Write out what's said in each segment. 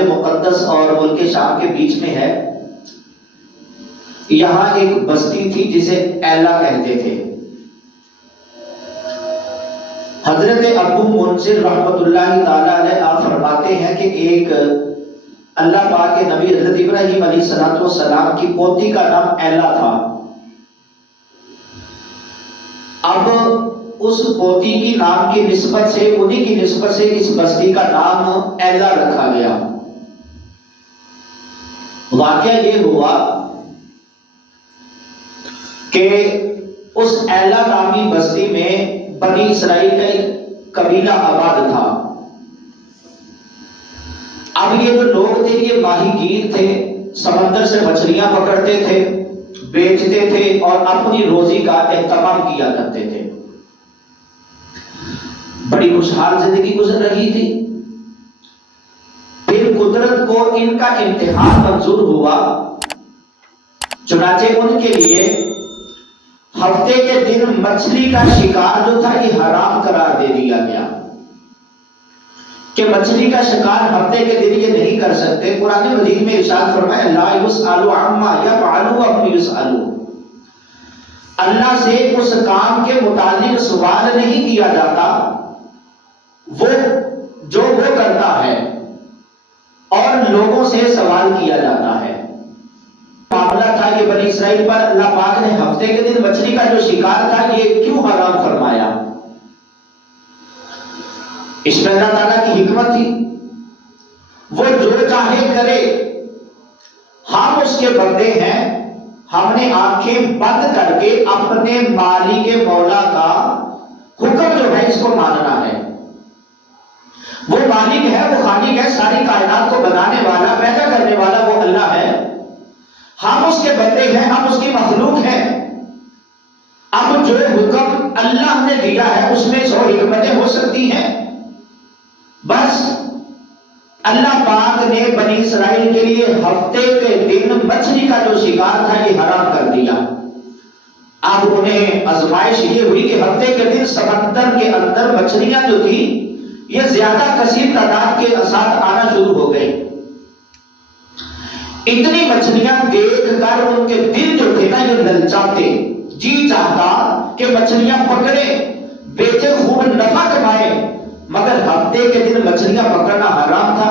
حجاز مقدس اور ملک شام کے بیچ میں ہے. یہاں ایک بستی تھی جسے ایلا کہتے تھے. حضرت ابو منذر رحمت اللہ تعالی علیہ آپ فرماتے ہیں کہ ایک اللہ پاک کے نبی حضرت ابراہیم علیہ السلام کی پوتی کا نام ایلا تھا. اب اس پوتی کی نام کی نسبت سے انہی کی نسبت سے اس بستی کا نام ایلا رکھا گیا. واقعہ یہ ہوا کہ اس ایلا نامی بستی میں بنی اسرائیل کا ایک قبیلہ آباد تھا. اب یہ جو لوگ تھے یہ ماہی گیر تھے، سمندر سے مچھلیاں پکڑتے تھے، بیچتے تھے اور اپنی روزی کا اہتمام کیا کرتے تھے. بڑی خوشحال زندگی گزر رہی تھی. پھر قدرت کو ان کا امتحان منظور ہوا، چنانچہ ان کے لیے ہفتے کے دن مچھلی کا شکار جو تھا یہ حرام قرار دے دیا گیا کہ مچھلی کا شکار ہفتے کے دن یہ نہیں کر سکتے. قرآن مجید میں ارشاد فرمایا لا یسأل عما یفعل وهم یسألون. اللہ سے اس کام کے متعلق سوال نہیں کیا جاتا وہ جو وہ کرتا ہے، اور لوگوں سے سوال کیا جاتا ہے. معاملہ تھا یہ بنی اسرائیل پر، اللہ پاک نے ہفتے کے دن مچھلی کا جو شکار تھا یہ کیوں حرام فرمایا؟ اس میں اللہ تعالیٰ کی حکمت تھی. وہ جو چاہے کرے، ہم اس کے بندے ہیں، ہم نے آنکھیں بند کر کے اپنے مالک مولا کا حکم جو ہے اس کو ماننا ہے. وہ مالک ہے، وہ خالق ہے، ساری کائنات کو بنانے والا، پیدا کرنے والا وہ اللہ ہے. ہم اس کے بندے ہیں، ہم اس کی مخلوق ہیں. اب جو حکم اللہ نے دیا ہے اس میں 100 حکمتیں ہو سکتی ہیں. بس اللہ پاک نے بنی اسرائیل کے لیے ہفتے کے دن مچھلی کا جو شکار تھا یہ حرام کر دیا. اب انہیں آزمائش یہ ہوئی کہ ہفتے کے دن سمندر کے اندر مچھلیاں جو تھی یہ زیادہ کثیر تعداد کے ساتھ آنا شروع ہو گئی. اتنی مچھلیاں دیکھ کر ان کے دل جو تھے نا یہ للچاتے، جی چاہتا کہ مچھلیاں پکڑے، بیچے، خوب نفع کمائے، مگر ہفتے کے دن مچھلیاں پکڑنا حرام تھا.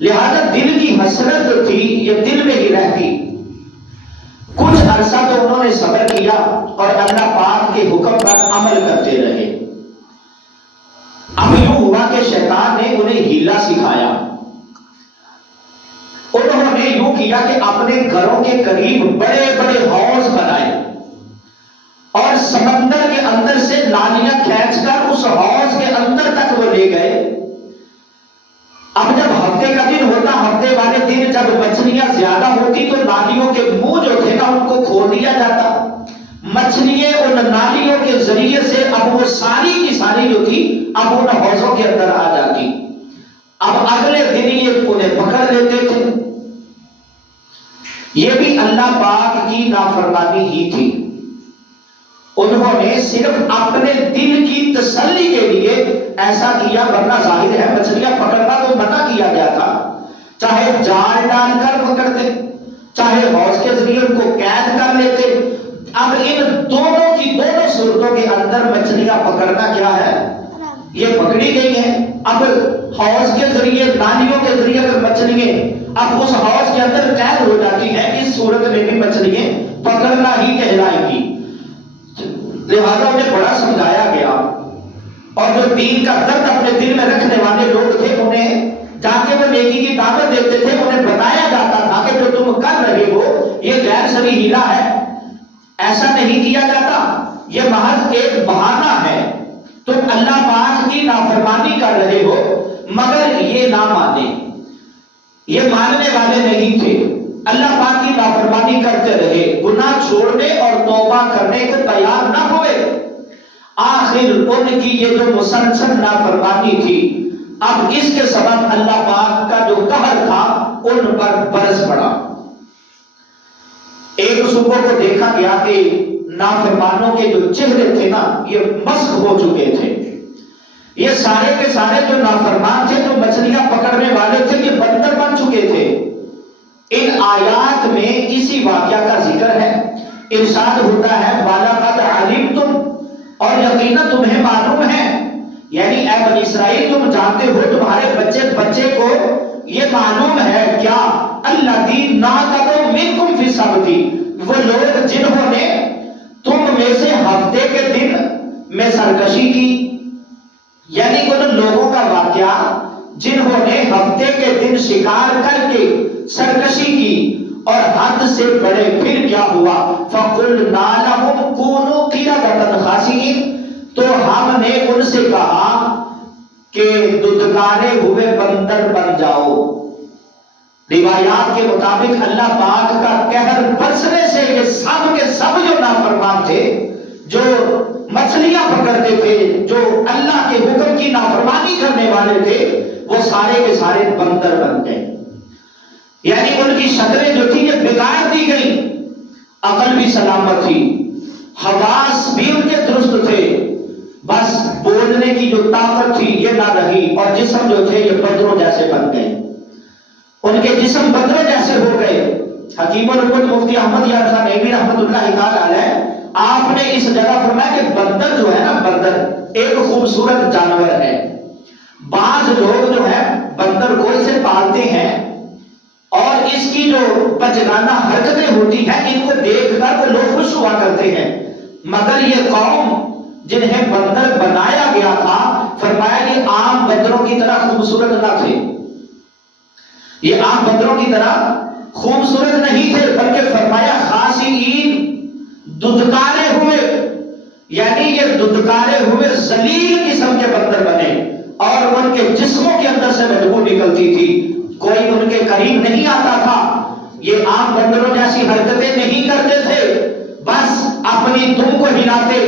لہذا دل کی حسرت جو تھی یہ دل میں ہی رہتی. کچھ عرصہ تو انہوں نے صبر کیا اور اللہ پاک کے حکم پر عمل کرتے رہے. اب یوں ہوا کہ شیطان نے انہیں ہیلا سکھایا. انہوں نے یوں کیا کہ اپنے گھروں کے قریب بڑے بڑے حوض بنائے اور سمندر کے اندر سے نالیاں کھینچ کر اس حوض کے اندر تک وہ لے گئے. اب جب ہفتے کا دن ہوتا، ہفتے والے دن جب مچھلیاں زیادہ ہوتی تو نالیوں کے منہ جو تھے نا ان کو کھول دیا جاتا. مچھلیاں ان نالیوں کے ذریعے سے اب وہ ساری کی ساری جو تھی اب ان حوضوں کے اندر آ جاتی. اب اگلے دن یہ انہیں پکڑ لیتے تھے. یہ بھی اللہ پاک کی نافرمانی ہی تھی. انہوں نے صرف اپنے دل کی تسلی کے لیے ایسا کیا، ورنہ ظاہر ہے مچھلیاں پکڑنا تو منع کیا گیا تھا. چاہے جال ڈال کر پکڑتے، چاہے حوض کے ذریعے ان کو قید کر لیتے. اب ان دونوں کی دونوں صورتوں کے اندر مچھلیاں پکڑنا کیا ہے؟ یہ پکڑی گئی ہیں. اب حوض کے ذریعے، نالیوں کے ذریعے اگر مچھلیاں اب اس حوض کے اندر قید ہو جاتی ہیں، اس صورت میں بھی مچھلیاں پکڑنا ہی کہلائیں گی. لہذا انہیں بڑا سمجھایا گیا، اور جو دین کا درد اپنے دل میں رکھنے والے لوگ تھے انہیں جا کے وہ نیکی کی دعوت دیتے تھے. انہیں بتایا جاتا تھا کہ جو تم کر رہے ہو یہ غیر شرعی ہیلا ہے، ایسا نہیں کیا جاتا، یہ محض ایک بہانہ ہے. تم اللہ پاک کی نافرمانی کر رہے ہو، مگر یہ نہ مانے. یہ ماننے والے نہیں تھے، اللہ پاک کی نافرمانی کرتے رہے، گناہ چھوڑنے اور توبہ کرنے کو تیار نہ ہوئے. آخر ان کی یہ جو مسلسل نافرمانی تھی، اب اس کے سبب اللہ پاک کا جو قہر تھا ان پر برس پڑا. ایک صوبوں کو دیکھا گیا کہ نافرمانوں کے جو چہرے تھے نا یہ مسخ ہو چکے تھے. یہ سارے کے سارے جو نافرمان تھے، جو مچھلیاں پکڑنے والے تھے، یہ آیات میں اسی واقعہ کا ذکر ہے. ارشاد ہوتا ہے وَلَقَدْ عَلِمْتُمْ، اور یقیناً تمہیں معلوم ہے، یعنی اے بنی اسرائیل تم جانتے ہو، تمہارے بچے کو یہ معلوم ہے کیا، الَّذِينَ نَاقَضُوا مِنْكُمْ فِي السَّبْتِ، وہ لوگ جنہوں نے تم میں سے ہفتے کے دن میں سرکشی کی، یعنی ان لوگوں کا واقعہ جنہوں نے ہفتے کے دن شکار کر کے سرکشی کی اور حد سے بڑے، پھر کیا ہوا، فَقُلْنَا لَهُمْ كُونُوا قِرَدَةً خَاسِئِينَ، تو ہم نے ان سے کہا کہ ددکارے ہوئے بندر بن جاؤ. روایات کے مطابق اللہ پاک کا قہر برسنے سے یہ سب کے سب جو نافرمان تھے، جو مچھلیاں پکڑتے تھے، جو اللہ کے حکم کی نافرمانی کرنے والے تھے، وہ سارے کے سارے بندر بن گئے. یعنی ان کی شکلیں جو تھی یہ بگاڑ دی گئی، عقل بھی سلامت تھی، حواس بھی ان کے درست تھے، بس بولنے کی جو طاقت تھی یہ نہ رہی، اور جسم جو تھے یہ بندروں جیسے بن گئے، ان کے جسم بندروں جیسے ہو گئے. حکیم الامت مفتی احمد یار خان نعیمی رحمۃ اللہ تعالی علیہ، آپ نے اس جگہ فرمایا کہ بندر جو ہے نا، بندر ایک خوبصورت جانور ہے. بعض لوگ جو ہے بندر کو اسے پالتے ہیں اور اس کی جو بچگانہ حرکتیں ہوتی ہیں ان کو دیکھ کر وہ لوگ خوش ہوا کرتے ہیں، مگر یہ قوم جنہیں بندر بنایا گیا تھا، فرمایا یہ عام بندروں کی طرح خوبصورت نہ تھے، یہ عام بندروں کی طرح خوبصورت نہیں تھے، بلکہ فرمایا خاسئین، ددکارے ہوئے، یعنی یہ ددکارے ہوئے ذلیل قسم کے بندر بنے، اور ان کے جسموں کے اندر سے بدبو نکلتی تھی، کوئی ان کے قریب نہیں آتا تھا، یہ عام بندروں جیسی حرکتیں نہیں کرتے تھے، بس اپنی دم کو ہلاتے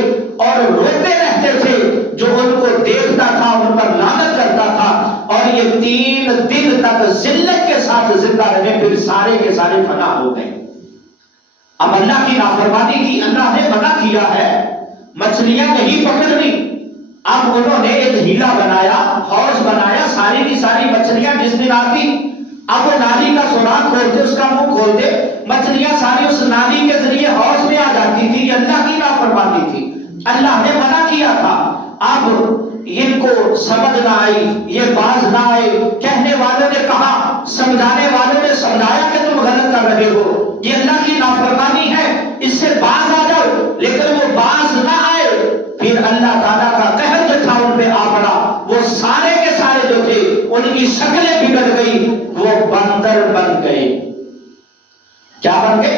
اور روتے رہتے تھے، جو ان کو دیکھتا تھا ان پر لعنت کرتا تھا، اور یہ 3 دن تک ذلت کے ساتھ زندہ رہے، پھر سارے کے سارے فنا ہو گئے. اب اللہ کی نافرمانی کی، اللہ نے منع کیا ہے مچھلیاں نہیں پکڑنی، اب انہوں نے ایک ہیلا بنایا، حوض بنایا، ساری کی ساری مچھلیاں جس دن آتی، اب وہ نالی کا سوراخ کھولتے، اس کا منہ کھولتے، مچھلیاں ساری اس نالی کے ذریعے حوض میں آ جاتی تھی. یہ اللہ کی نافرمانی تھی، اللہ نے منع کیا تھا. اب ان کو سمجھ نہ آئی، یہ باز نہ آئے، کہنے والوں نے کہا، سمجھانے والوں نے سمجھایا کہ تم غلط کر رہے ہو، یہ اللہ کی نافرمانی ہے، اس سے باز آ جاؤ، لیکن وہ باز نہ آئے. پھر اللہ تعالیٰ کا قہر جو تھا ان پہ آ پڑا، وہ سارے کے سارے جو تھے ان کی شکلیں بگڑ گئی، وہ بندر بن گئے. کیا بن گئے؟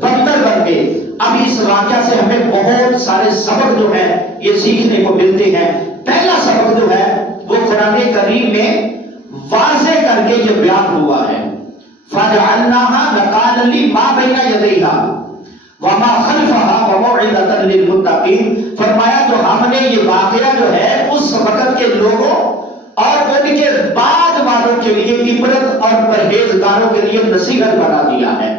بندر بن گئے. اب اس واقعہ سے ہمیں بہت سارے سبق جو ہیں یہ سیکھنے کو ملتے ہیں. پہلا سبق جو ہے وہ قرآن کریم میں واضح کر کے یہ بیان ہوا ہے، فَجَعَلْنَاهَا نَكَالًا لِمَا بَيْنَ يَدَيْهَا وَمَا خَلْفَهَا وَمَوْعِظَةً لِلْمُتَّقِينَ. فرمایا تو ہم نے یہ واقعہ جو ہے اس وقت کے لوگوں اور ان کے بعد والوں کے لیے عبرت اور پرہیزگاروں کے لیے نصیحت بنا دیا ہے،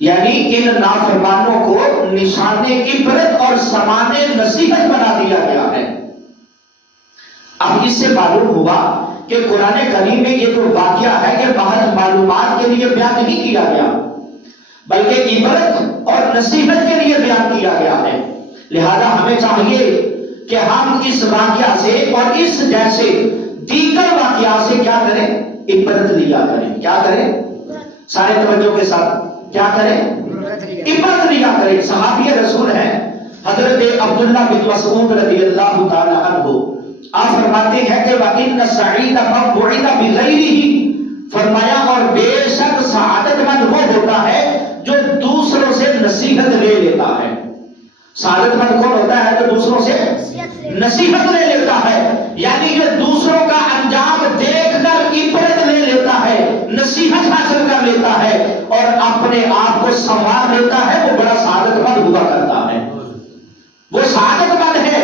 یعنی ان نافرمانوں کو نشان عبرت اور سامان نصیحت بنا دیا گیا ہے. اب اس سے معلوم ہوا کہ قرآن کریم میں یہ جو واقعہ ہے یہ محض معلومات کے لیے بیان نہیں کیا گیا، بلکہ عبرت اور نصیحت کے لیے بیان کیا گیا ہے. لہذا ہمیں چاہیے کہ ہم اس واقعہ سے اور اس جیسے دیگر واقعات سے کیا کریں؟ عبرت لیا کریں. کیا کریں؟ سارے توجہ کے ساتھ کیا کریں؟ عبرت لیا کریں. صحابی رسول ہیں حضرت عبداللہ بن مسعود رضی اللہ تعالی عنہ، آپ فرماتے ہیں کہ وَإِنَّ السَّعِيدَ مَنْ بُعِدَ بِغَيْرِهِ، فرمایا اور بے شک سعادت مند وہ ہوتا ہے جو دوسروں سے نصیحت لے لیتا ہے. سعادت مند کون ہوتا ہے؟ جو دوسروں سے نصیحت لے لیتا ہے، یعنی جو دوسروں کا انجام دیکھ کر عبرت لے لیتا ہے، نصیحت حاصل کر لیتا ہے اور اپنے آپ کو سنوار لیتا ہے، وہ بڑا سعادت مند ہوا کرتا ہے. وہ سعادت مند ہے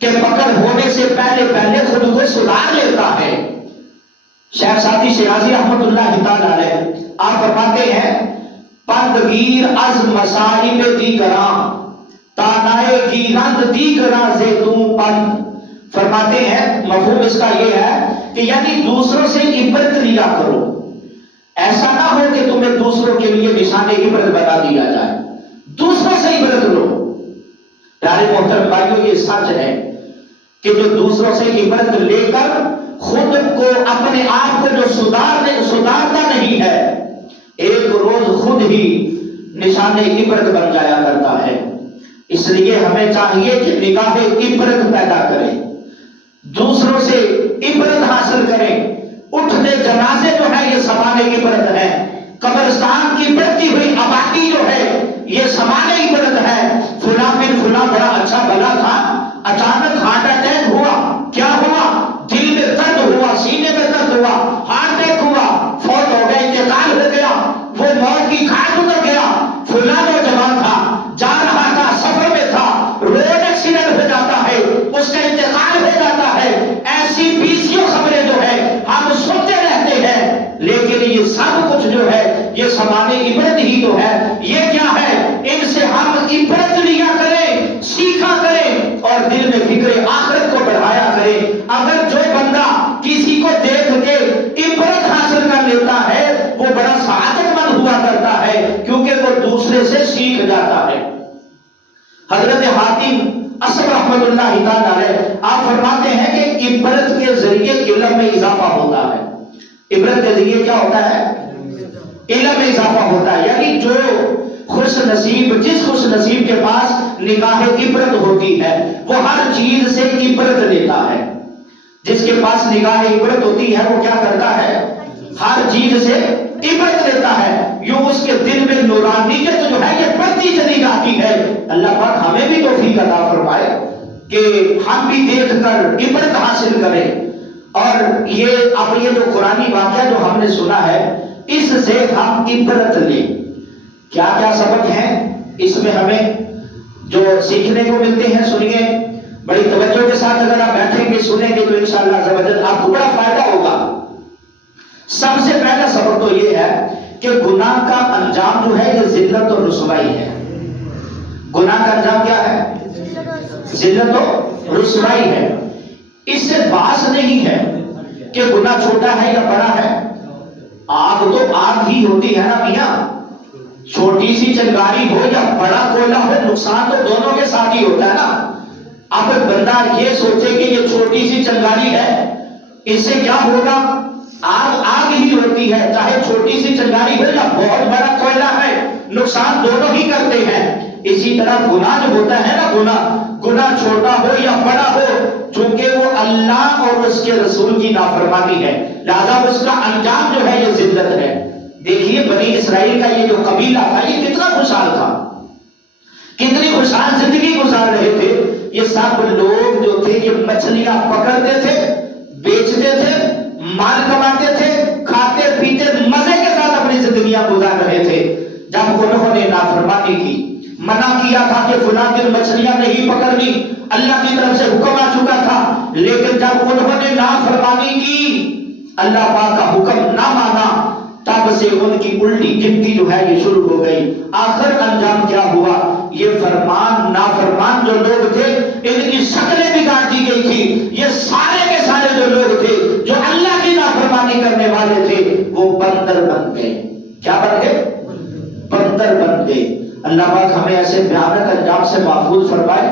کہ پکڑ ہونے سے پہلے پہلے خود کو سدھار لیتا ہے. شیخ سعدی شیرازی رحمۃ اللہ تعالی علیہ آپ فرماتے ہیں پندگیر از مسائب دیگراں تانائے گیرند دیگراں زیتوں پند. فرماتے ہیں مفہوم اس کا یہ ہے کہ یعنی دوسروں سے عبرت لیا کرو، ایسا نہ ہو کہ تمہیں دوسروں کے لیے نشان عبرت بنا دیا جائے، دوسروں سے عبرت لو۔ پیارے محترم بھائیوں، یہ سچ ہے کہ جو دوسروں سے عبرت لے کر خود کو اپنے آپ کو جو سدھارتا نہیں ہے، ایک روز خود ہی نشان عبرت بن جایا کرتا ہے۔ اس لیے ہمیں چاہیے کہ نگاہ عبرت پیدا کریں، دوسروں سے عبرت حاصل کریں۔ اٹھتے جنازے جو ہے یہ سامان عبرت ہے، قبرستان کی بڑھتی ہوئی آبادی جو ہے یہ سامان عبرت ہے۔ فلاں بن فلاں بڑا اچھا بھلا تھا، اچانک ہارٹ اٹیک ہوا، کیا ہوا؟ دل میں درد ہوا، سینے میں درد ہوا، ہارٹ اٹیک ہوا، فوت ہو گیا، انتقال ہو گیا، وہ موت کی گھاٹ اتر گیا۔ فلاں نوجوان تھا، جا رہا تھا، سفر میں تھا، روڈ ایکسیڈنٹ ہو جاتا ہے، اس کا انتقال ہو جاتا ہے۔ ایسی بیسیوں خبریں جو ہے ہم سنتے رہتے ہیں، لیکن یہ سب کچھ جو ہے یہ سامان عبرت ہی تو ہے۔ یہ کیا ہے؟ ان سے ہم عبرت لیا کریں، سیکھا کریں اور دل میں فکر آخرت کو بڑھایا کریں۔ اگر جو بندہ کسی کو دیکھ کے عبرت حاصل کر لیتا ہے وہ بڑا سعادت مند ہوا کرتا ہے، کیونکہ وہ دوسرے سے سیکھ جاتا ہے۔ حضرت حاتم اصم رحمت اللہ تعالی علیہ آپ فرماتے ہیں کہ عبرت کے ذریعے علم میں اضافہ ہوتا ہے۔ عبرت کے ذریعے کیا ہوتا ہے؟ علم میں اضافہ ہوتا ہے۔ یعنی جو خوش نصیب، جس خوش نصیب کے پاس نگاہ عبرت ہوتی ہے وہ ہر چیز سے عبرت لیتا ہے۔ جس کے پاس نگاہ عبرت ہوتی ہے وہ کیا کرتا ہے؟ ہر چیز سے عبرت لیتا ہے۔ یوں اس کے دل میں نورانیت جو ہے یہ بڑھتی چلی جاتی ہے۔ اللہ پاک ہمیں بھی توفیق عطا فرمائے کہ ہم بھی دیکھ کر عبرت حاصل کریں۔ اور یہ جو قرآنی واقعہ جو ہم نے سنا ہے اس سے ہم عبرت لیں۔ کیا کیا سبق ہیں اس میں ہمیں جو سیکھنے کو ملتے ہیں؟ سنیے بڑی توجہ کے ساتھ، اگر آپ بیٹھیں گے سنیں گے تو انشاءاللہ عز و جل آپ کو بڑا فائدہ ہوگا۔ سب سے پہلا سبق تو یہ ہے کہ گناہ کا انجام جو ہے یہ ذلت اور رسوائی ہے۔ گناہ کا انجام کیا ہے؟ ذلت اور رسوائی ہے۔ اس سے باس نہیں ہے کہ گناہ چھوٹا ہے یا بڑا ہے۔ آگ تو آگ ہی ہوتی ہے نا میاں، چھوٹی سی چنگاری ہو یا بڑا کوئلہ ہو نقصان تو دونوں کے ساتھ ہی ہوتا ہے نا۔ اب بندہ یہ سوچے کہ یہ چھوٹی سی چنگاری ہے، اس سے کیا ہوگا؟ آگ آگ ہی ہوتی ہے، چاہے چھوٹی سی چنگاری ہو یا بہت بڑا کوئلہ ہے، نقصان دونوں ہی کرتے ہیں۔ اسی طرح گناہ جو ہوتا ہے نا، گناہ چھوٹا ہو یا بڑا ہو، چونکہ وہ اللہ اور اس کے رسول کی نافرمانی ہے، لہذا اس کا انجام جو ہے یہ ذلت ہے۔ دیکھیے بنی اسرائیل کا یہ جو قبیلہ تھا یہ کتنا خوشحال تھا، کتنی خوشحال زندگی گزار رہے تھے۔ یہ سب لوگ جو تھے یہ مچھلیاں پکڑتے تھے، بیچتے تھے، مال کماتے تھے، کھاتے پیتے مزے کے ساتھ اپنی زندگیاں گزار رہے تھے۔ جب انہوں نے نافرمانی کی، منع کیا تھا کہ فلاں دن مچھلیاں نہیں پکڑنی، اللہ کی طرف سے حکم آ چکا تھا، لیکن جب انہوں نے نافرمانی کی، اللہ پاک کا حکم نہ مانا، تب سے ان کی الٹی گنتی جو ہے یہ شروع ہو گئی۔ آخر انجام کیا ہوا؟ یہ فرمان نافرمان جو لوگ تھے ان کی شکلیں بگاڑ دی گئی تھی۔ یہ سارے کے سارے جو لوگ تھے جو اللہ کی نافرمانی کرنے والے تھے وہ بندر بن گئے۔ کیا بن گئے؟ بندر بن گئے۔ اللہ پاک ہمیں ایسے بھیانک انجام سے محفوظ فرمائے۔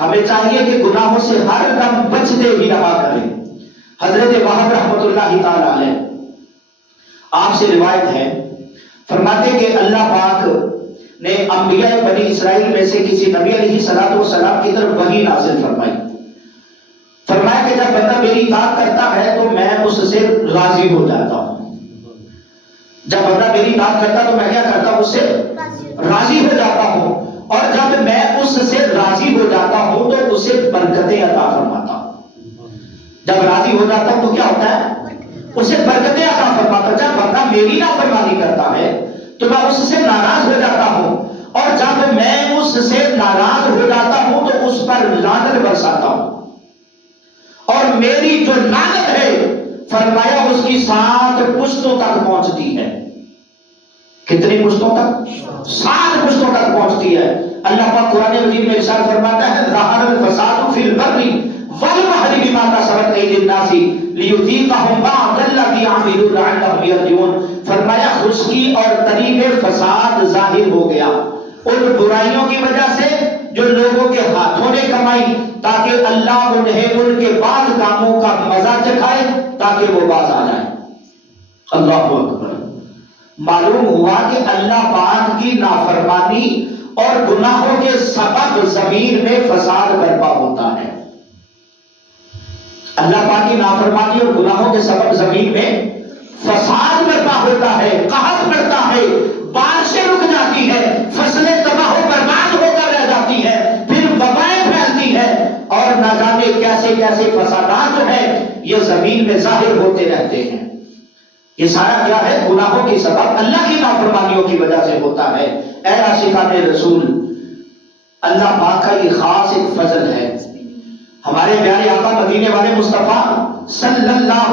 ہمیں چاہیے کہ گناہوں سے ہر دم بچتے ہی رہا کریں۔ حضرت وہب رحمت اللہ تعالی علیہ آپ سے روایت ہے، فرماتے کہ اللہ پاک نے انبیاء بنی اسرائیل میں سے کسی نبی علیہ السلام کی طرف وحی نازل فرمائی۔ فرمایا کہ جب بندہ میری اطاعت کرتا ہے تو میں اس سے راضی ہو جاتا ہوں۔ جب بندہ میری اطاعت کرتا تو میں کیا کرتا ہوں؟ اس سے راضی ہو جاتا ہوں، اور جب میں اس سے راضی ہو جاتا ہوں تو اسے برکتیں عطا فرماتا ہوں۔ جب راضی ہو جاتا ہوں تو کیا ہوتا ہے؟ اسے برکتیں عطا فرماتا ہوں۔ جب بندہ میری نافرمانی کرتا ہے تو میں اس سے ناراض ہو جاتا ہوں، اور جب میں اس سے ناراض ہو جاتا ہوں تو اس پر لعنت برساتا ہوں، اور میری جو لعنت ہے فرمایا اس کی 7 پشتوں تک پہنچتی ہے۔ کتنی پشتوں تک؟ 7 پشتوں تک پہنچتی ہے۔ اللہ پاک قرآن مجید میں ارشاد فرماتا ہے ظہر الفساد فی البر والبحر بما کسبت ایدی الناس لیذیقہم بعض الذی عملوا لعلہم یرجعون، فرمایا خشکی اور تری میں فساد ظاہر ہو گیا ان برائیوں کی وجہ سے جو لوگوں کے ہاتھوں نے کمائی، تاکہ اللہ انہیں ان کے بعض کاموں کا مزہ چکھائے تاکہ وہ باز آ جائے۔ اللہ اکبر۔ معلوم ہوا کہ اللہ پاک کی نافرمانی اور گناہوں کے سبب زمین میں فساد برپا ہوتا ہے۔ اللہ پاک کی نافرمانی اور گناہوں کے سبب زمین میں فساد برپا ہوتا ہے، قحط بڑھتا ہے، بارشیں رک جاتی ہے، فصلیں تباہ و برباد ہو کر رہ جاتی ہے، پھر وبائیں پھیلتی ہے، اور نہ جانے کیسے کیسے فسادات جو ہے یہ زمین میں ظاہر ہوتے رہتے ہیں۔ یہ سارا کیا ہے؟ گناہوں کی سبب اللہ کی نافرمانیوں کی وجہ سے ہوتا ہے۔ اے عاشقان رسول، اللہ پاک کا یہ خاص ایک فضل ہے، ہمارے پیارے آقا مدینے والے مصطفیٰ صلی اللہ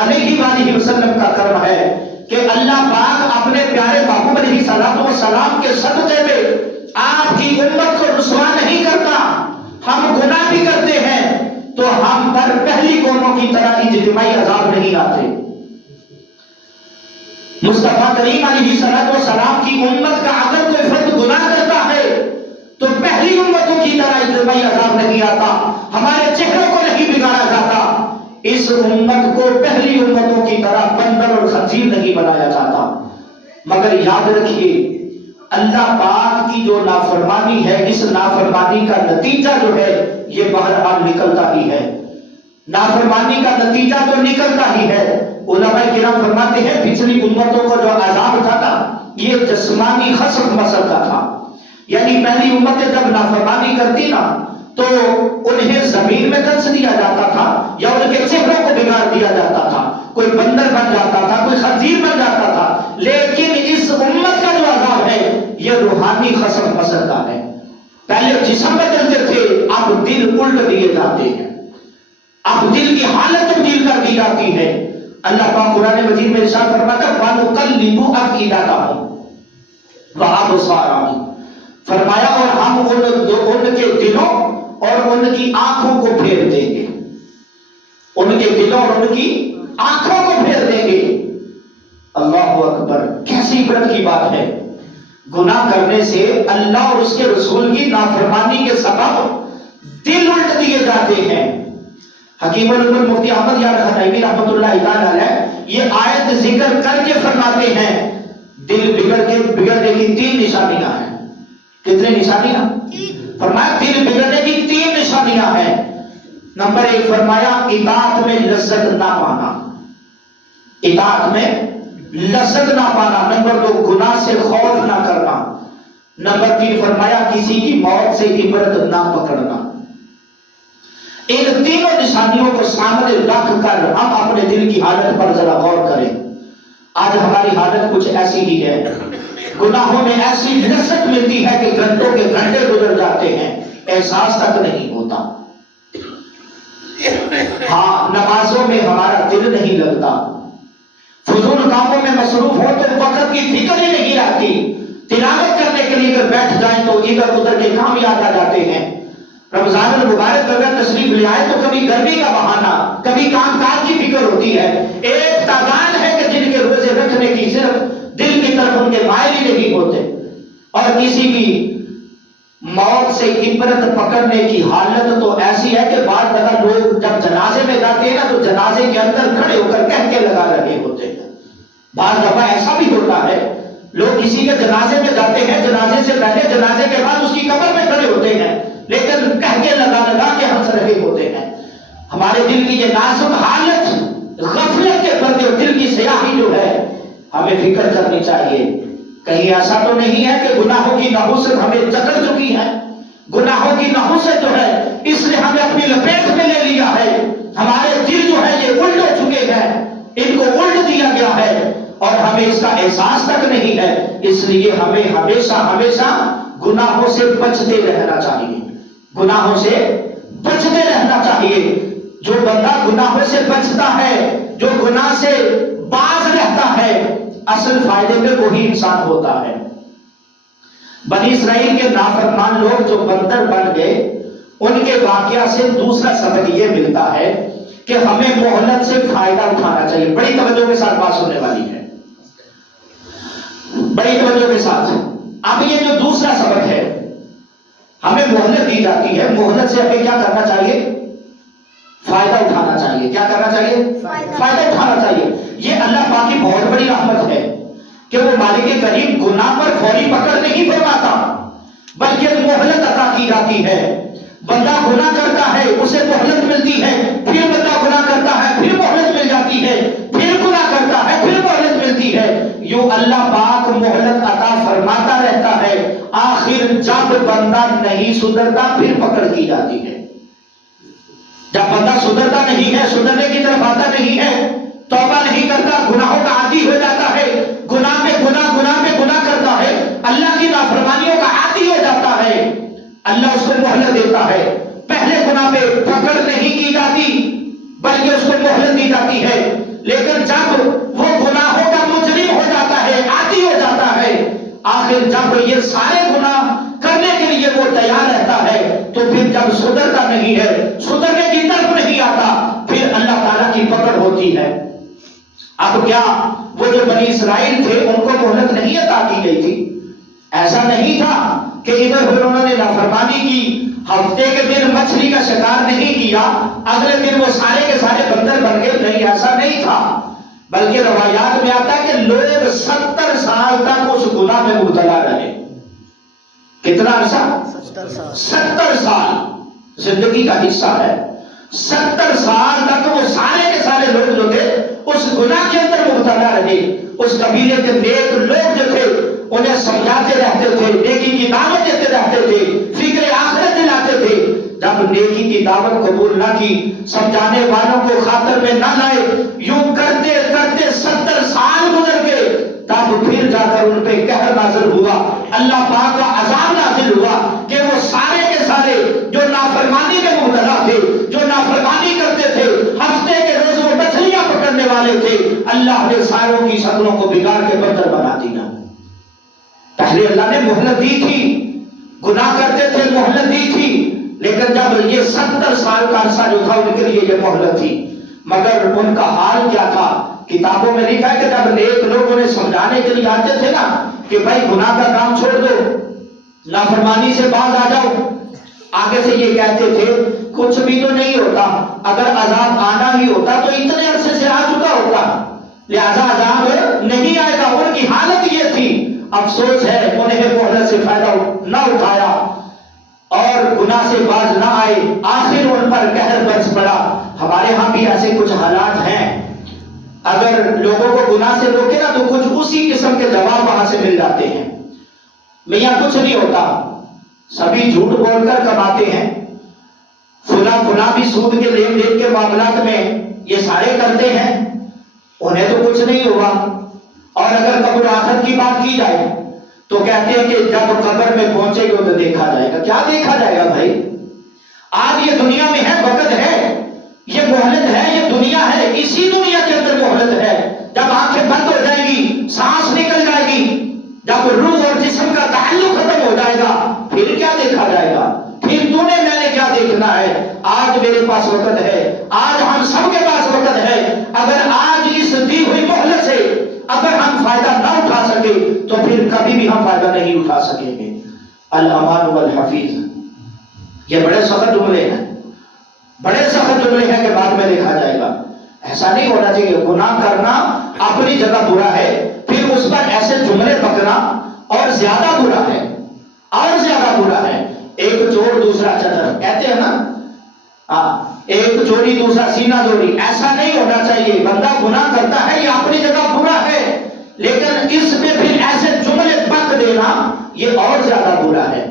علیہ وآلہ وسلم کا کرم ہے کہ اللہ پاک اپنے پیارے محبوب علیہ السلام کے صدقے میں آپ کی امت کو رسوا نہیں کرتا۔ ہم گناہ بھی کرتے ہیں تو ہم پر پہلی قوموں کی طرح اجتماعی عذاب نہیں آتے۔ مصطفیٰ کریم علیہ السلام کی امت کا اگر کوئی فرد گناہ کرتا ہے تو پہلی امتوں کی طرح اجتماعی عذاب نہیں آتا، ہمارے چہروں کو نہیں بگاڑا جاتا، اس امت کو پہلی امتوں کی طرح بندر اور خنزیر نہیں بنایا جاتا۔ مگر یاد رکھیے اللہ پاک کی جو نافرمانی ہے، اس نافرمانی کا نتیجہ جو ہے یہ بہرحال نکلتا ہی ہے، نافرمانی کا نتیجہ تو نکلتا ہی ہے۔ علماء کرام فرماتے ہیں پچھلی امتوں کو جو عذاب تھا نا یہ جسمانی خسف مسل کا تھا، یعنی پہلی امتیں جب نافرمانی کرتی نا تو انہیں زمین میں دنس دیا جاتا تھا یا ان کے چہروں کو بگاڑ دیا جاتا تھا، کوئی بندر بن جاتا تھا، کوئی خنزیر بن جاتا تھا۔ لیکن اس امت کا جو عذاب ہے یہ روحانی خسف مسل کا ہے۔ پہلے جسم بدلتے تھے، اب دل الٹ دیے جاتے ہیں، اب دل کی حالت تبدیل کر دی جاتی ہے۔ اللہ پاک قرآن مجید میں ارشاد فرماتا ہے وَنُقَلِّبُ أَفْئِدَتَهُمْ وَأَبْصَارَهُمْ، فرمایا اور ہم ان کے دلوں اور ان کی آنکھوں کو پھیر دیں گے، ان کے دلوں اور ان کی آنکھوں کو پھیر دیں گے۔ اللہ اکبر، کیسی عبرت کی بات ہے۔ گناہ کرنے سے اللہ اور اس کے رسول کی نافرمانی کے سبب دل الٹ دیے جاتے ہیں۔ حکیم الامت مفتی احمد یار خطیبی رحمۃ اللہ تعالی علیہ یہ آیت ذکر کر کے فرماتے ہیں دل بگڑنے کی 3 نشانیاں ہیں۔ کتنے نشانیاں؟ فرمایا دل بگڑنے کی 3 نشانیاں ہیں۔ نمبر 1 فرمایا اطاعت میں لذت نہ پانا، اطاعت میں لذت نہ پانا۔ نمبر 2 گناہ سے خوف نہ کرنا۔ نمبر 3 فرمایا کسی کی موت سے عبرت نہ پکڑنا۔ ان تینوں نشانیوں کو سامنے رکھ کر ہم اپنے دل کی حالت پر ذرا غور کریں۔ آج ہماری حالت کچھ ایسی ہی ہے، گناہوں میں ایسی لذت ملتی ہے کہ گھنٹوں کے گھنٹے گزر جاتے ہیں، احساس تک نہیں ہوتا۔ ہاں نمازوں میں ہمارا دل نہیں لگتا، فضول کاموں میں مصروف ہو تو وقت کی فکر ہی نہیں رہتی، تلاوت کرنے کے لیے اگر بیٹھ جائیں تو ادھر ادھر کے کام یاد آ جاتے ہیں۔ رمضان المبارک اگر تشریف لے آئے تو کبھی گرمی کا بہانہ، کبھی کام کاج کی فکر ہوتی ہے۔ ایک تعداد ہے کہ جن کے روزے رکھنے کی صرف دل کی طرف ان کے مائل ہی نہیں ہوتے، اور کسی کی موت سے عبرت پکڑنے کی حالت تو ایسی ہے کہ بعض دفعہ لوگ جب جنازے میں جاتے ہیں نا تو جنازے کے اندر کھڑے ہو کر کہتے لگا رہے ہوتے ہیں۔ بعض دفعہ ایسا بھی ہوتا ہے لوگ کسی کے جنازے میں جاتے ہیں، جنازے سے پہلے جنازے کے بعد اس کی قبر میں کھڑے ہوتے ہیں، لیکن کہتے لگا کے ہنس رہے ہوتے ہیں۔ ہمارے دل کی یہ نازک حالت، غفلت کے پردے اور دل کی سیاہی جو ہے ہمیں فکر کرنی چاہیے۔ کہیں ایسا تو نہیں ہے کہ گناہوں کی نحوست ہمیں جکڑ چکی ہے، گناہوں کی نحوست جو ہے اس نے ہمیں اپنی لپیٹ میں لے لیا ہے، ہمارے دل جو ہے یہ الٹ ہو چکے ہیں، ان کو الٹ دیا گیا ہے اور ہمیں اس کا احساس تک نہیں ہے۔ اس لیے ہمیں ہمیشہ ہمیشہ گناہوں سے بچتے رہنا چاہیے، گناہوں سے بچتے رہنا چاہیے۔ جو بندہ گناہوں سے بچتا ہے، جو گناہ سے باز رہتا ہے، اصل فائدے میں وہی انسان ہوتا ہے۔ بنی اسرائیل کے نافرمان لوگ جو بندر بن گئے، ان کے واقعہ سے دوسرا سبق یہ ملتا ہے کہ ہمیں مہلت سے فائدہ اٹھانا چاہیے۔ بڑی توجہ کے ساتھ بات سننے والی ہے۔ بڑی توجہ کے ساتھ اب یہ جو دوسرا سبق ہے، ہمیں مہلت دی جاتی ہے، مہلت سے ہمیں کیا کرنا چاہیے؟ فائدہ اٹھانا چاہیے۔ کیا کرنا چاہیے؟ فائدہ اٹھانا چاہیے۔ یہ اللہ پاک کی بہت بڑی رحمت ہے کہ وہ مالک کریم گناہ پر فوری پکڑ نہیں فرماتا، بلکہ مہلت عطا کی جاتی ہے۔ بندہ گناہ کرتا ہے، اسے مہلت ملتی ہے، پھر بندہ گناہ کرتا ہے، پھر مہلت مل جاتی ہے، پھر گناہ کرتا ہے، پھر مہلت ملتی ہے۔ یوں اللہ پاک مہلت عطا فرماتا رہتا ہے، آخر جب بندہ نہیں سدھرتا پھر پکڑ کی جاتی ہے۔ جب بندہ سدھرتا نہیں ہے، سدھرنے کی طرف آتا نہیں ہے، توبہ نہیں کرتا، گناہوں کا عادی ہو جاتا ہے، گناہ پہ گناہ، گناہ پہ گناہ کرتا ہے، اللہ کی نافرمانیوں کا عادی ہو جاتا ہے، اللہ اس کو مہلت دیتا ہے۔ پہلے گناہ پہ پکڑ نہیں کی جاتی بلکہ اس کو مہلت دی جاتی ہے، لیکن جب وہ گناہوں کا مجرم ہو جاتا ہے، عادی ہو جاتا ہے، آخر جب یہ سارے گناہ کرنے کے لیے وہ تیار رہتا ہے، تو پھر جب سدھرتا نہیں ہے، سدھرنے کی طرف نہیں آتا، پھر اللہ تعالیٰ کی پکڑ ہوتی ہے۔ اب کیا وہ جو بنی اسرائیل تھے ان کو مہلت نہیں عطا کی گئی تھی؟ ایسا نہیں تھا کہ ادھر پھر انہوں نے نافرمانی کی، ہفتے کے دن مچھلی کا شکار نہیں کیا، اگلے دن وہ سارے کے سارے بندر بن گئے، نہیں، ایسا نہیں تھا، بلکہ روایات میں آتا ہے کہ لوگ 70 سال تک اس گناہ میں مبتلا رہے۔ کتنا عرصہ؟ 70 سال زندگی کا حصہ ہے۔ 70 سال تک وہ سارے کے سارے لوگ جو تھے اس گناہ کے اندر مبتلا رہے۔ اس قبیلے کے نیک لوگ جو تھے انہیں سمجھاتے رہتے تھے، نیکی کی دعوت دیتے رہتے تھے، فکر آخرت دلاتے تھے۔ جب نیکی کی دعوت قبول نہ کی، سمجھانے والوں کو خاطر میں نہ لائے، یوں کرتے کرتے 70 سال گزر گئے، تب پھر جا کر ان پہ قہر نازل ہوا، اللہ پاک کا عذاب نازل ہوا کہ وہ سارے کے سارے جو نافرمانی میں مبتلا تھے، جو نافرمانی کرتے تھے، ہفتے کے روز وہ مچھلیاں پکڑنے والے تھے، اللہ نے ساروں کی شکلوں کو بگاڑ کے بدتر بنا دیا۔ پہلے اللہ نے مہلت دی تھی، گناہ کرتے تھے، مہلت دی تھی، لیکن جب یہ 70 سال کا عرصہ جو تھا ان کے لیے یہ مہلت تھی، مگر ان کا حال کیا تھا؟ کتابوں میں لکھا ہے کہ جب نیک لوگ انہیں سمجھانے کے لیے آتے تھے نا کہ بھائی گناہ کا کام چھوڑ دو، نافرمانی سے باز آ جاؤ، آگے سے یہ کہتے تھے کچھ بھی تو نہیں ہوتا، اگر عذاب آنا ہی ہوتا تو اتنے عرصے سے آ چکا ہوتا، لہذا عذاب نہیں آئے گا۔ ان کی حالت یہ تھی۔ افسوس ہے انہیں مہلت سے فائدہ نہ اٹھایا اور گناہ سے باز نہ آئے، آخر ان پر قہر برس پڑا۔ ہمارے ہاں بھی ایسے کچھ حالات ہیں، اگر لوگوں کو گناہ سے روکے نا تو کچھ اسی قسم کے جواب وہاں سے مل جاتے ہیں۔ میاں کچھ نہیں ہوتا، سبھی جھوٹ بول کر کماتے ہیں، فلاں بھی سود کے لین دین کے معاملات میں یہ سارے کرتے ہیں، انہیں تو کچھ نہیں ہوا۔ اور اگر قبر آخرت کی بات کی جائے تو کہتے ہیں کہ جب قبر میں پہنچے گے تو دیکھا جائے گا۔ کیا دیکھا جائے گا بھائی؟ آج یہ دنیا میں ہے، وقت ہے، یہ مہلت ہے، یہ دنیا ہے، اسی دنیا کے اندر مہلت ہے۔ جب آنکھیں بند ہو جائیں گی، سانس نکل جائے گی، جب روح اور جسم کا تعلق ختم ہو جائے گا، پھر کیا دیکھا جائے گا؟ پھر تو نے میں نے کیا دیکھنا ہے؟ آج میرے پاس وقت ہے، آج ہم سب کے پاس وقت ہے، اگر آج اس دی ہوئی مہلت سے اگر ہم فائدہ نہ اٹھا سکے تو پھر کبھی بھی ہم فائدہ نہیں اٹھا سکیں گے۔ الامان والحفیظ، یہ بڑے سخت جملے ہیں، بڑے سخت جملے ہیں کہ بعد میں دیکھا جائے گا۔ ایسا نہیں ہونا چاہیے، گناہ کرنا اپنی جگہ برا ہے، پھر اس پر ایسے جملے پکنا اور زیادہ برا ہے، اور زیادہ برا ہے۔ ایک چور دوسرا چتر، کہتے ہیں نا، ایک چوری دوسرا سینہ چوری، ایسا نہیں ہونا چاہیے۔ بندہ گناہ کرتا ہے، یہ اپنی جگہ برا ہے، لیکن اس میں پھر ایسے جملے بک دینا یہ اور زیادہ برا ہے۔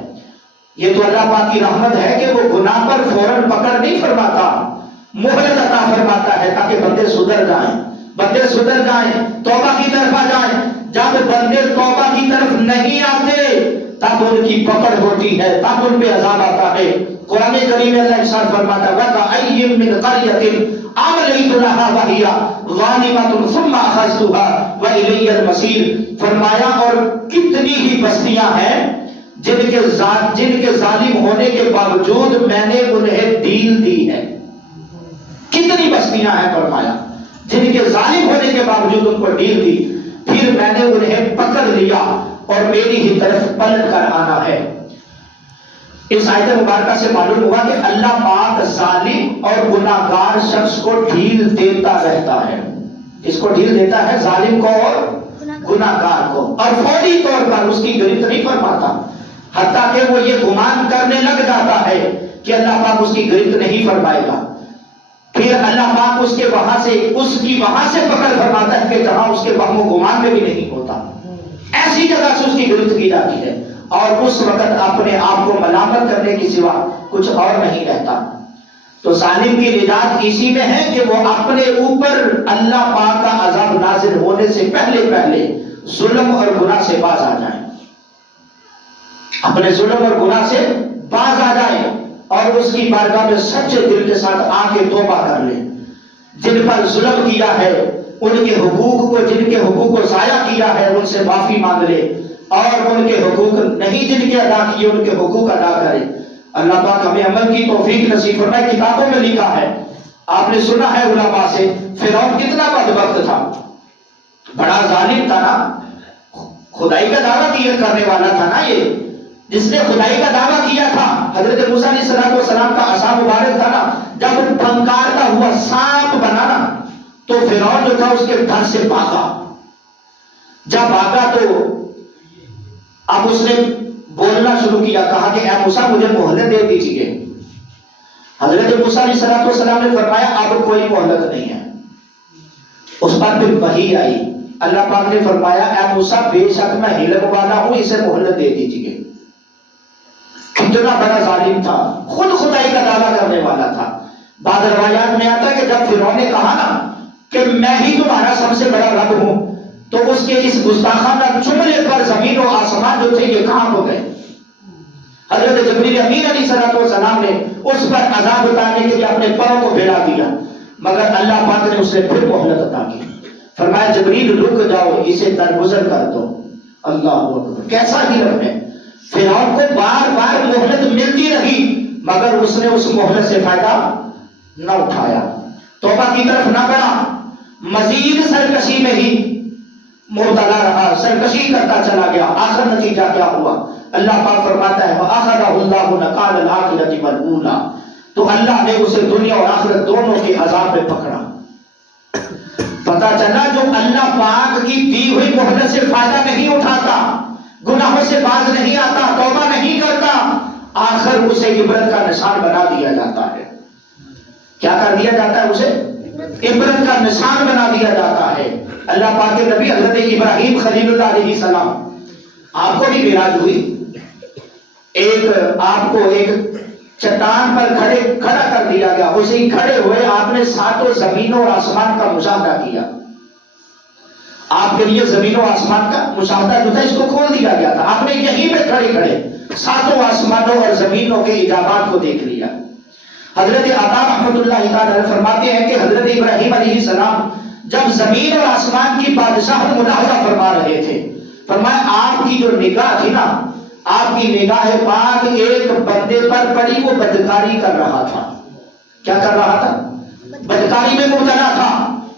یہ تو اللہ پاک کی رحمت ہے کہ وہ گناہ پر فوراً پکڑ نہیں فرماتا، مہلت عطا فرماتا ہے تاکہ بندے سدھر جائیں، بندے سدھر جائیں، توبہ کی طرف آ جائیں۔ جب بندے توبہ کی طرف نہیں آتے تب ان کی پکڑ ہوتی ہے، تب ان پہ عذاب آتا ہے۔ قرآن کریم میں اللہ ارشاد فرماتا ہے وَكَأَيٍّ مِّن قَرْيَةٍ آمَنَتْ لَهَا وَهِيَ ظَالِمَةٌ ثُمَّ أَخَذْتُهَا وَإِلَيَّ الْمَصِيرُ، فرمایا اور کتنی ہی بستیاں ہیں جن کے ظالم ہونے کے باوجود میں نے انہیں ڈیل دی ہے۔ کتنی بستیاں ہیں فرمایا جن کے ظالم ہونے کے باوجود ان کو ڈیل دی، پھر میں نے انہیں پکڑ پکڑ لیا اور میری ہی طرف پلٹ کر آنا ہے۔ اس آیت مبارکہ سے معلوم ہوا کہ اللہ پاک ظالم اور گناہگار شخص کو ڈھیل دیتا رہتا ہے۔ اس کو ڈھیل دیتا ہے؟ ظالم کو اور گناہگار کو، اور فوری طور پر اس کی گرفت نہیں فرماتا، حتیٰ کہ وہ یہ گمان کرنے لگ جاتا ہے کہ اللہ پاک اس کی گرفت نہیں فرمائے گا، پھر اللہ پاک اس کی وہاں سے پکڑ فرماتا ہے کہ جہاں اس کے وہم و گمان میں بھی نہیں ہوتا، ایسی جگہ سے اس کی گرفت کی جاتی ہے، اور اس وقت اپنے آپ کو ملامت کرنے کی سوا کچھ اور نہیں رہتا۔ تو ظالم کی نجات اسی میں ہے کہ وہ اپنے اوپر اللہ پاک کا عذاب نازل ہونے سے پہلے ظلم اور گناہ سے باز آ جائیں، اپنے ظلم اور گناہ سے باز آ جائیں، اور اس کی بارگاہ میں سچے دل کے ساتھ آ کے توبہ کر لیں۔ جن پر ظلم کیا ہے ان کے حقوق کو، جن کے حقوق کو ضائع کیا ہے ان سے معافی مانگ لے، اور ان کے حقوق نہیں جن کے ادا کیے ان کے حقوق ادا کرے۔ اللہ پاک ہمیں عمل کی توفیق نصیب فرمائے۔ کتابوں میں لکھا ہے، آپ نے سنا ہے علماء سے، فرعون کتنا بدبخت تھا، بڑا ظالم تھا نا، خدائی کا دعویٰ کیا کرنے والا تھا نا، یہ جس نے خدائی کا دعویٰ کیا تھا۔ حضرت موسیٰ علیہ السلام کا عصا مبارک تھا نا، جب پھنکارتا ہوا سانپ بنا نا تو فرعون جو تھا اس کے گھر سے بھاگا۔ جب بھاگا تو اب اس نے بولنا شروع کیا، کہا کہ اے موسیٰ مجھے مہلت دے دیجیے۔ حضرت موسیٰ علیہ السلام نے فرمایا اب کوئی مہلت نہیں ہے۔ اس پر پھر وحی آئی، اللہ پاک نے فرمایا اے موسیٰ بے شک میں حلم والا ہوں، اسے مہلت دے دیجیے۔ کتنا بڑا ظالم تھا، خود خدائی کا دعویٰ کرنے والا تھا۔ بعض روایات میں آتا ہے کہ جب فرعون نے کہا نا کہ میں ہی تمہارا سب سے بڑا رب ہوں، تو اس کے اس گستاخانہ جملے پر زمین و آسمان جو تھے یہ کہاں ہو گئے۔ حضرت جبریل امین علیہ السلام نے اس پر عذاب اتارنے کے لیے اپنے پاؤں کو پھیلا دیا، مگر اللہ پاک نے اسے پھر مہلت عطا کی، فرمایا جبریل رک جاؤ، اسے درگزر کر دو۔ اللہ اکبر، کیسا ہی رب ہے۔ فرعون کو بار بار مہلت ملتی رہی مگر اس نے اس مہلت سے فائدہ نہ اٹھایا، توبہ کی طرف نہ بڑھا، مزید سرکشی میں ہی مبتلا رہا، سرکشی کرتا چلا گیا۔ آخر نتیجہ کیا ہوا؟ اللہ پاک فرماتا ہے وَأَخَذَهُ اللَّهُ نَكَالَ الْآخِرَةِ وَالْأُولَىٰ، تو اللہ نے اسے دنیا اور آخرت دونوں کے عذاب میں پکڑا۔ پتہ چلا جو اللہ پاک کی دی ہوئی مہلت سے فائدہ نہیں اٹھاتا، گناہوں سے باز نہیں آتا، توبہ نہیں کرتا، آخر اسے عبرت کا نشان بنا دیا جاتا ہے۔ کیا کر دیا جاتا ہے؟ اسے عبرت کا نشان بنا دیا جاتا ہے۔ اللہ پاک کے نبی حضرت ابراہیم خلیل اللہ علیہ السلام، آپ کو بھی معراج ہوئی، آپ کو ایک چٹان پر کھڑا کر دیا گیا، اسے کھڑے ہوئے آپ نے ساتوں زمینوں اور آسمان کا مشاہدہ کیا۔ آپ کے لیے زمین و آسمان کا مشاہدہ جو تھا اس کو کھول دیا گیا تھا، آپ نے یہیں پہ کھڑے ساتوں آسمانوں اور زمینوں کے ایجابات کو دیکھ لیا۔ حضرت عطا رحمۃ اللہ تعالی فرماتے ہیں کہ حضرت ابراہیم علیہ السلام جب زمین اور آسمان کی بادشاہ ملاحظہ فرما رہے تھے، فرمایا آپ کی جو نگاہ تھی نا، آپ کی نگاہ پاک ایک بندے پر پڑی، وہ بدکاری کر رہا تھا۔ کیا کر رہا تھا؟ بدکاری میں مبتلا تھا۔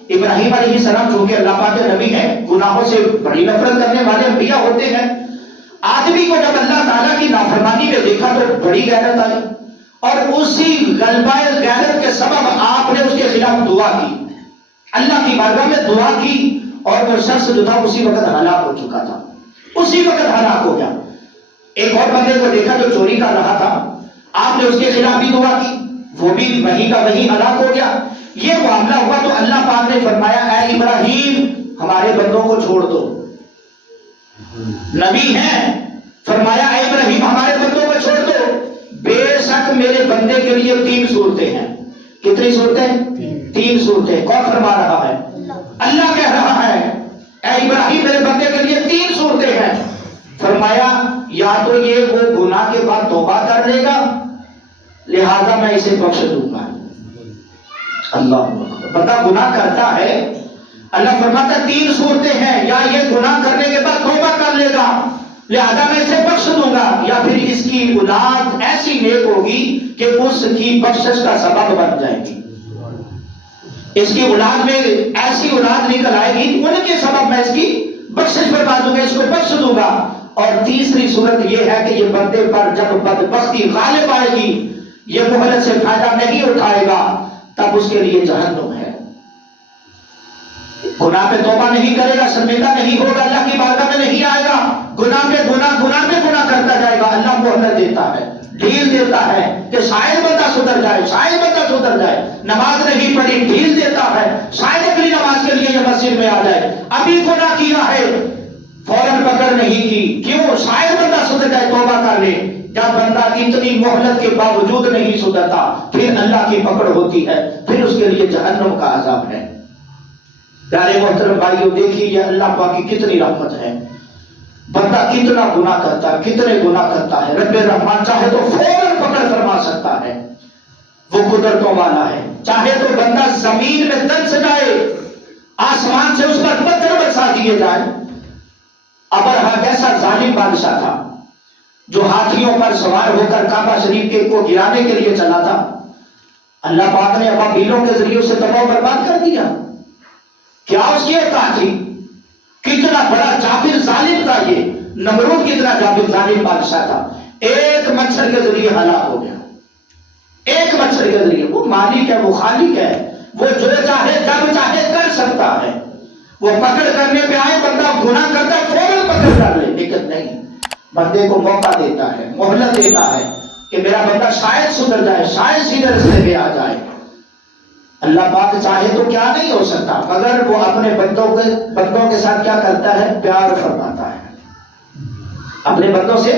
ابراہیم علیہ السلام چونکہ اللہ پاک کے نبی ہیں، گناہوں سے بڑی نفرت کرنے والے انبیاء ہوتے ہیں، آدمی کو جب اللہ تعالیٰ کی نافرمانی میں دیکھا تو بڑی غیرت آئی، اور اسی غلبہ غیرت کے سبب آپ نے اس کے خلاف دعا کی، اللہ کی بارگاہ میں دعا کی، اور وہ شخص جو تھا اسی وقت ہلاک ہو چکا تھا، اسی وقت ہلاک ہو گیا۔ ایک اور بندے کو دیکھا جو چوری کر رہا تھا، آپ نے اس کے خلاف بھی دعا کی، وہ بھی وہیں کا وہیں ہلاک ہو گیا۔ یہ معاملہ ہوا تو اللہ پاک نے فرمایا اے ابراہیم ہمارے بندوں کو چھوڑ دو، نبی ہیں، فرمایا اے ابراہیم ہمارے بندوں کو چھوڑ دو، بے شک میرے بندے کے لیے 3 صورتیں ہیں۔ کتنی صورتیں؟ 3 صورتیں۔ کون فرما رہا ہے؟ اللہ کہہ رہا ہے اے ابراہیم میرے بندے کے لیے 3 صورتیں ہیں۔ فرمایا یا تو یہ وہ گناہ کے بعد توبہ کر لے گا، لہذا میں اسے بخش دوں گا۔ اللہ بتا گناہ کرتا ہے، اللہ فرماتا 3 صورتیں ہیں، یا یہ گناہ کرنے کے بعد توبہ کر لے گا لہذا میں اسے بخش دوں گا، یا پھر اس کی اولاد ایسی نیک ہوگی کہ اس کی بخشش کا سبب بن جائے گی۔ اس کی اولاد میں ایسی اولاد نکل آئے گی ان کے سبب میں اس کی بخشش فرما دوں گا، اس کو بخش دوں گا۔ اور تیسری صورت یہ ہے کہ یہ بندے پر جب بدبختی غالب آئے گی، یہ مہلت سے فائدہ نہیں اٹھائے گا، تب اس کے لیے جہنم ہے۔ گناہ پہ توبہ نہیں کرے گا، شرمندہ نہیں ہوگا، اللہ کی بارگاہ میں نہیں آئے گا، گناہ پہ گناہ کرتا جائے گا، اللہ مہلت دیتا ہے، ڈھیل دیتا ہے کہ شاید بندہ سدھر جائے، شاید بندہ سدھر جائے۔ نماز نہیں پڑھی، ڈھیل دیتا ہے، شاید اگلی نماز کے لیے یہ مسجد میں آ جائے۔ ابھی گناہ کیا ہے، فوراً پکڑ نہیں کی، کیوں؟ شاید بندہ سدھر جائے، توبہ کر لے۔ جب بندہ اتنی مہلت کے باوجود نہیں سدھرتا، پھر اللہ کی پکڑ ہوتی ہے، پھر اس کے لیے جہنم کا عذاب ہے۔ پیارے محترم بھائیوں، دیکھیے اللہ پاک کی کتنی رحمت ہے۔ بندہ کتنا گناہ کرتا ہے، کتنے گناہ کرتا ہے، رب رحمان چاہے تو فوراً پکڑ فرما سکتا ہے، وہ قدرتوں والا ہے۔ چاہے تو بندہ زمین میں دنس جائے، آسمان سے اس پر پتھر برسا دیے جائے۔ ابرہہ کیسا ظالم بادشاہ تھا جو ہاتھیوں پر سوار ہو کر کعبہ شریف کے کو گرانے کے لیے چلا تھا، اللہ پاک نے ابابیلوں کے ذریعے اسے تباہ و برباد کر دیا۔ کیا اس کی اوقات تھی؟ کتنا بڑا جابر ظالم تھا یہ نمرود، کتنا جابر ظالم بادشاہ تھا، ایک مچھر کے ذریعے ہلاک ہو گیا، ایک مچھر کے ذریعے۔ وہ مالک ہے، وہ خالق ہے، وہ جو چاہے جب چاہے کر سکتا ہے۔ وہ پکڑ کرنے پہ آئے، بندہ گناہ کرتا ہے فوراً پکڑ کر لے، لیکن نہیں، بندے کو موقع دیتا ہے، مہلت دیتا ہے کہ میرا بندہ شاید سدھر جائے، شاید سیدھے راستے پہ آ جائے۔ اللہ پاک چاہے تو کیا نہیں ہو سکتا، مگر وہ اپنے بندوں کے ساتھ کیا کرتا ہے؟ پیار فرماتا ہے، اپنے بندوں سے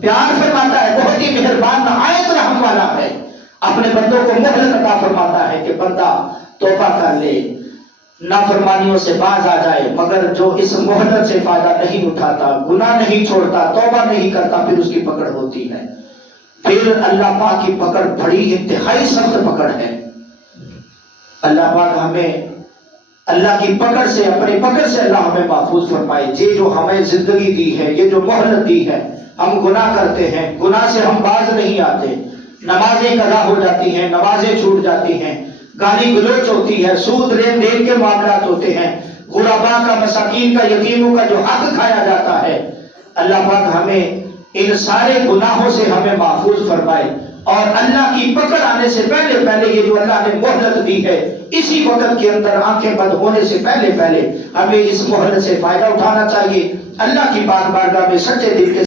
پیار فرماتا ہے، بہت ہی مہربان نہایت رحم والا ہے، اپنے بندوں کو مہلت عطا فرماتا ہے کہ بندہ توبہ کر لے، نافرمانیوں سے باز آ جائے۔ مگر جو اس مہلت سے فائدہ نہیں اٹھاتا، گناہ نہیں چھوڑتا، توبہ نہیں کرتا، پھر اس کی پکڑ ہوتی ہے۔ پھر اللہ پاک کی پکڑ بڑی انتہائی سخت پکڑ ہے۔ اللہ پاک ہمیں اللہ کی پکڑ سے، اپنی پکڑ سے اللہ ہمیں محفوظ فرمائے۔ یہ جو ہمیں زندگی دی ہے، یہ جو مہلت دی ہے، ہم گناہ کرتے ہیں، گناہ سے ہم باز نہیں آتے، نمازیں قضا ہو جاتی ہیں، نمازیں چھوٹ جاتی ہیں، گالی گلوچ ہوتی ہے، سود لین دین کے معاملات ہوتے ہیں، غرباء کا، مساکین کا، یتیموں کا جو حق کھایا جاتا ہے۔ اللہ پاک ہمیں ان سارے گناہوں سے ہمیں محفوظ فرمائے، اور اللہ کی پکڑ آنے سے پہلے پہلے یہ جو اللہ نے مہلت دی ہے، اسی وقت کے اندر آنکھیں بند ہونے سے پہلے پہلے ہمیں اس مہلت سے فائدہ اٹھانا چاہیے۔ اللہ کی پاک بارگاہ میں سچے دل کے